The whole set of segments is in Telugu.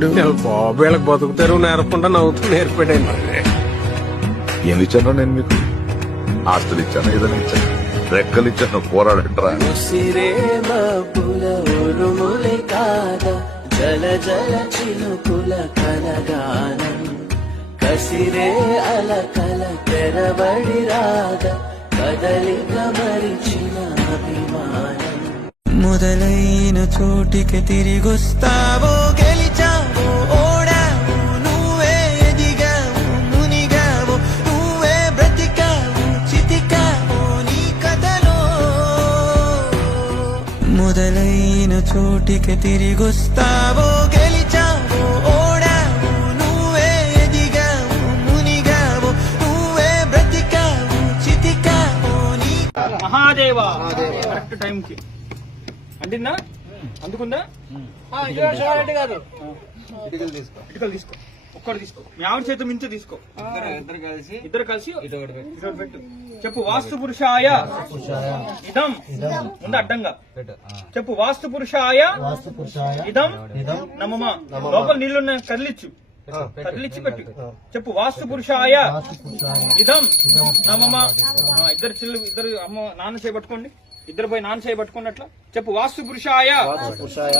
బాబు వీళ్ళకి బతుకుతారు నేర్పకుండా నవ్వుతూ నేర్పాడండి. ఏమి ఇచ్చాను నేను మీకు? ఆస్తులు ఇచ్చాను, ఏదైనా ఇచ్చాను, రెక్కలు ఇచ్చాను, పోరాడట్రా. జల జల చినుకుల కలగానం కసిరే అలకల తెరబడి రాగా కదలిక మరిచిన అభిమానం. మొదలైన చోటికి తిరిగొస్తావో, గెలిచావో ఓడావో, నువ్వే ఎదిగావు మునిగావు, నువ్వే బ్రతికావు చితికావు నీ కథలో. మొదలైన చోటికి తిరిగొస్తావో, గెలిచావో ఓడావో, నువ్వే ఎదిగావు మునిగావు, నువ్వే బ్రతికావు చితికావు నీ. మహాదేవా కరెక్ట్ టైం కి అందిందా? అందుకుందా? ఇటుకలు తీసుకో, ఒక్కడు తీసుకో, మీ ఆవిడ చేతి మించి తీసుకో, ఇద్దరు కలిసి పెట్టు. చెప్పు వాస్తు పురుషాయ ఇదం, ముందు అడ్డంగా చెప్పు వాస్తు పురుషాయ ఇదం నమమ. లోపల నీళ్లున్నాయి, కదిలిచ్చి పెట్టు. చెప్పు వాస్తు పురుషాయ ఇదం నమమ. ఇద్దరు అమ్మ నాన్న చేయబట్టుకోండి, ఇద్దరు పోయి నాన్న చేయబట్టుకున్నట్ల చెప్పు వాస్తు పురుషాయ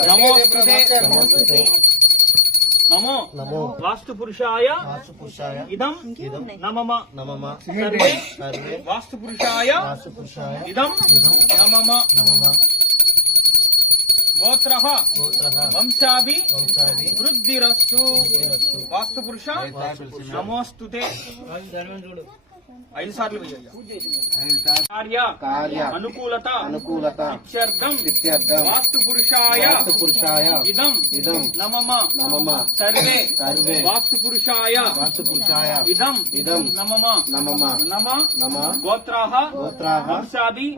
నమోస్తుతే నమో వాస్తు పురుషాయ ఇదం నమమ. వాస్తు పురుషాయ ఇదం నమమ. గోత్రః వంశాభి వృద్ధిరస్తు. వాస్తు పురుష నమోస్తుతే 5 సార్లు కార్య అనుకూలత ఇత్యర్థం వాస్తు పురుషాయ ఇదం నమమ. సర్వే వాస్తు పురుషాయ ఇదం నమమ. నమ గోత్రాః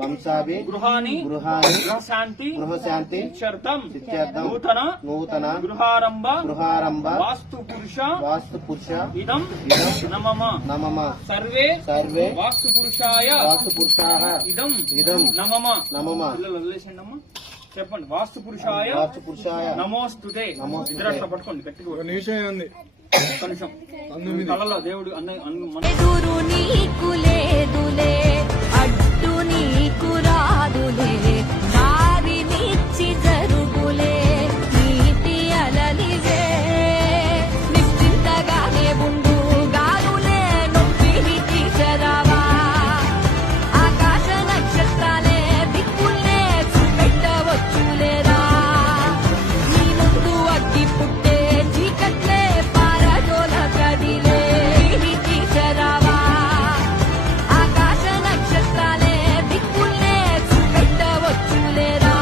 వంశాభి గృహాణి గృహశాంతి ఇత్యర్థం నూతన గృహారంభ వాస్తు పురుష ఇదం నమమ. సర్వే వాస్తు పురుషాయ ఇదం నమమ. పిల్లలు వదిలేసండి అమ్మా, చెప్పండి వాస్తు పురుషాయ నమోస్తుతే. ఇద్దరు అట్లా పట్టుకోండి గట్టిగా. ఒక నిమిషం ఉంది, ఒక్క నిమిషం. కళ్ళలో దేవుడు ఎదురు నీకు లేదులే, అడ్డు నీకు రాదులే, దారి నిచ్చి జరుగులే, నీటి అలలివే నిశ్చింతగానే ఉండు, గాలులే నొప్పిని తీసరావా, ఆకాశ నక్షత్రాలే దిక్కులే చూపెట్టవచ్చులేరా, నీ ముందు అడ్డి పుట్టే చీకట్లే పారదోల కదిలే తీసరావా, ఆకాశ నక్షత్రాలే దిక్కులే చూపెట్టవచ్చులేరా,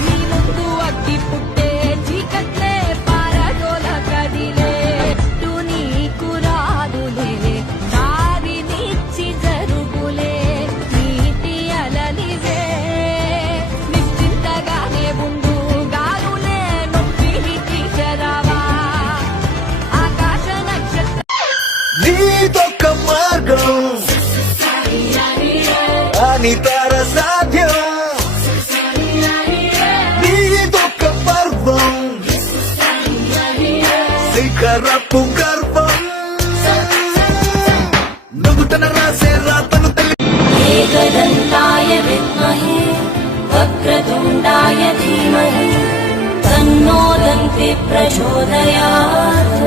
నీ ముందు అడ్డి పుట్టే చీకట్లే పారదోల కదిలే, అడ్డు నీకు రాదులే, దారి నిచ్చి జరుగులే, నీటి అలలివే నిశ్చింతగానే ఉండు, గాలులే నొప్పిని తీసరావా, ఆకాశ నక్షత్ర. నీదొక్క మార్గం అనితర సాధ్యం, నీదొక్క పర్వం శిఖరపు గర్వం, నువ్వుతన రాసే రాతను ఏకదంతాయ విద్మహే వక్రతుండాయ ధీమహి తన్నో దంతి ప్రచోదయాత్.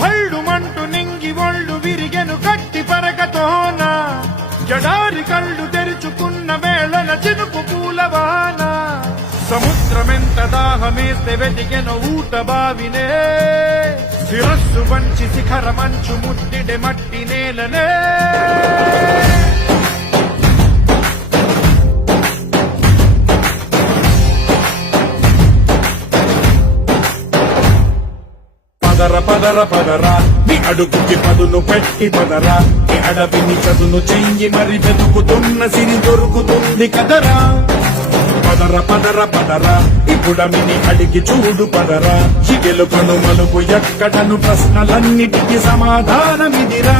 భళ్ళుమంటూ నింగి ఒళ్ళు విరిగెను గట్టి పరకతోన, జడారి కళ్ళు తెరుచుకున్న వేళన చినుకు పూలవాన, సముద్రమెంత దాహమేస్తే వెతికెను ఊట బావినే, శిరస్సు వంచి శిఖర మంచు ముద్దిడె మట్టి నేలనే. పదర పదరా నీ అడుగుకి పదును పెట్టి పదరా నీ అడవిని చదును చెయ్యి మరి వెతుకుతున్న సిరి దొరుకుతుంది కదరా పదర పదర పదరా ఇప్పుడమిని అడిగి చూడు పదరా చిగెలు కనుమలుపు ఎక్కడను ప్రశ్నలన్నిటికీ సమాధానమిదిరా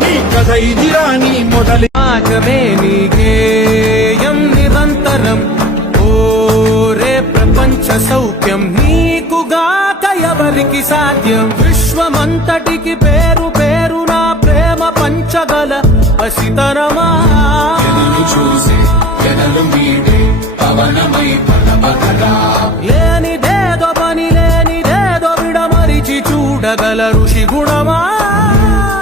నీ కథ ఇదిరా నీ మొదలి సమాజమే నీ గేయం నిరంతరం ఓరే ప్రపంచ సౌఖ్యం నీకుగాక ఎవరికి సాధ్యం విశ్వమంతటికి పేరు పేరు నా ప్రేమ పంచగల పసితరమా చూసే జనలు మీడే పవనమై లేనిదేదో పని లేనిదేదో విడమరిచి చూడగల ఋషి గుణమా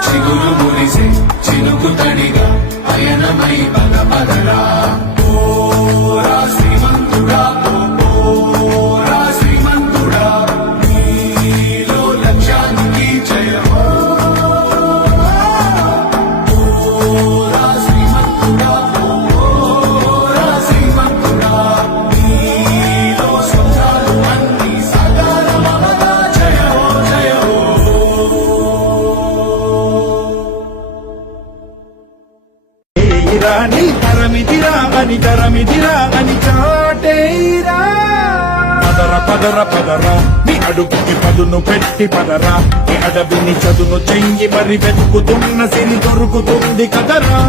చిగురు మురిసే చినుకు తడిగా అయనమై పదపదరా ఓరా శ్రీమంతుడా ఓరా శ్రీమంతుడా నీలో లక్ష్యానికి జయమో ఓరా శ్రీమంతుడా ఓరా శ్రీమంతుడా నీలో స్వప్నాలు అన్ని సాకారమవగా జయమో జయమో నీ తరమిదిరా అని చాటేరా పదర పదర పదరా నీ అడుగుకి పదును పెట్టి పదరా నీ అడవిని చదును చెయ్యి మరి వెతుకుతున్న సిరి దొరుకుతుంది కదరా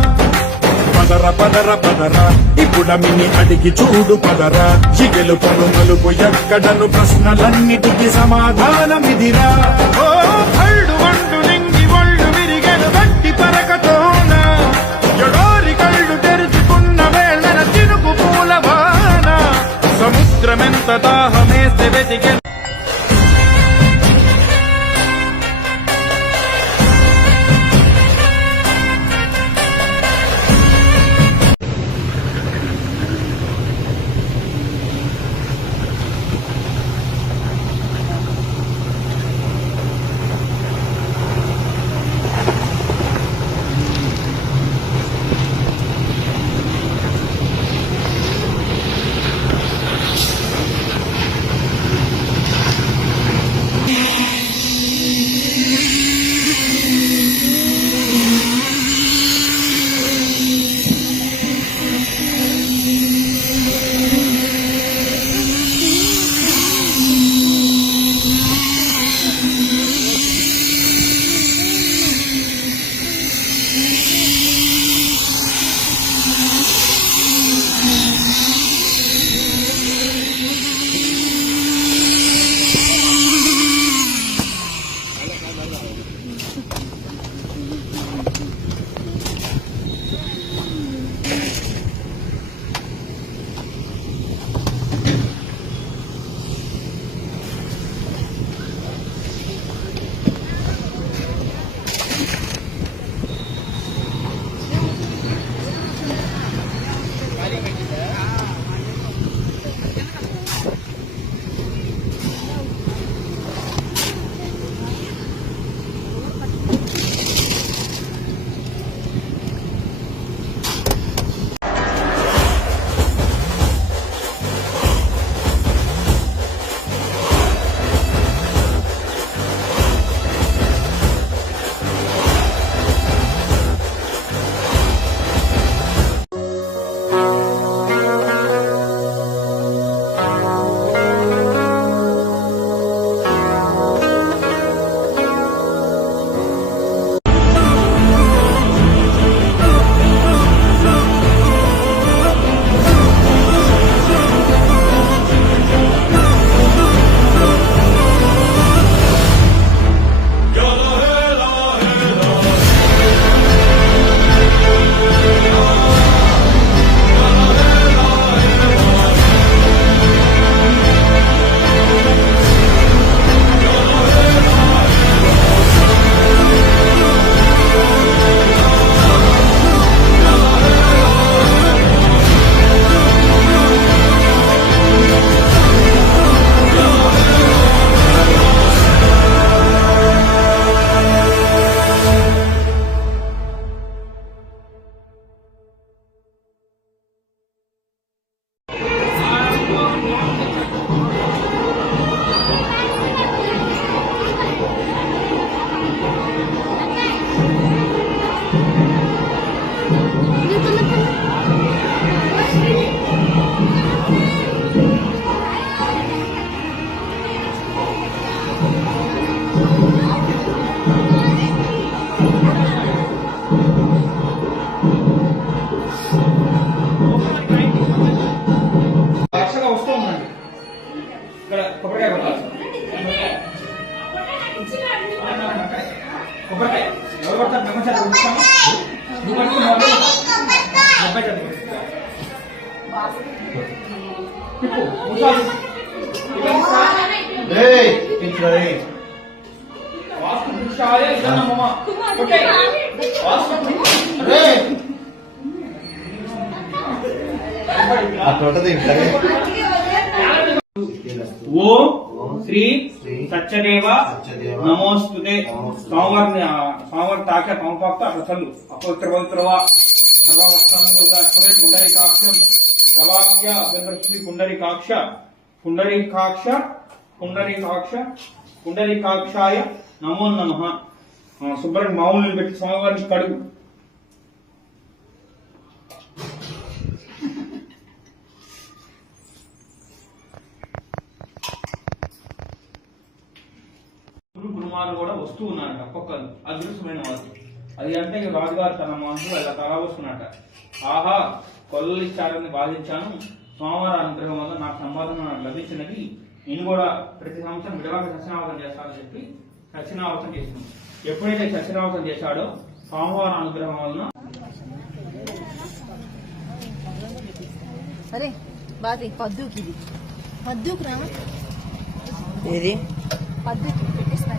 పదర పదర పదరా ఇప్పుడమిని అడిగి చూడు పదరా చిగెలు కనుమలుపు ఎక్కడను ప్రశ్నలన్నిటికీ సమాధానమిదిరా ఓ అల్లు వండు నింగి ఒళ్ళు విరిగెను గట్టి పరకతోన ఎడోరి కళ్ళు తెరుచుకున్న వేళన చినుకు పూలవాన సముద్రమెంత దాహమేస్తే వెతికె కొబ్బరికాయ ఎవరు పడతారు బ్రహ్మచారి ఇస్తాము నువ్వు పట్టుకున్నావు అబ్బాయి చదువు తిప్పు కూర్చోవాలి వాస్తు పురుషాయ ఇదన్న మమ ఓకే వాస్తు ఓం శ్రీ సత్యదేవ నమోస్తుతే స్వామివారి తాకే పంపాక్త అట్లా చల్లు అపవిత్ర పవిత్రవా సర్వవస్త్రములుగా అశ్వమే పుండరీకాక్షం సవాక్య అభ్యంతరశ్రీ పుండరీకాక్షాయ నమో నమః శుభ్రంగా మామూలు పెట్టి స్వామివారిని కడుగు గురుమాలు కూడా వస్తూ ఉన్నారట ఒక్కొక్కరు అదృష్టమైన వాళ్ళు అది అంటే ఇక రాజుగారు తన మనసు ఇలా తలా వస్తున్నట ఆహా కొల్లలు ఇచ్చారని బాధించాను స్వామివారి అనుగ్రహం వల్ల నాకు సంపాదన లభించినది నేను కూడా ప్రతి సంవత్సరం విడవాక సత్యనావతం చేస్తానని చెప్పి సత్యనావతం చేసినాం ఎప్పుడైతే సత్యనావతం చేశాడో స్వామివారి అనుగ్రహం వలన అరే బాది పద్దుకి ఇది పద్దుకు రా ఏది పద్దుకి పెట్టేసిన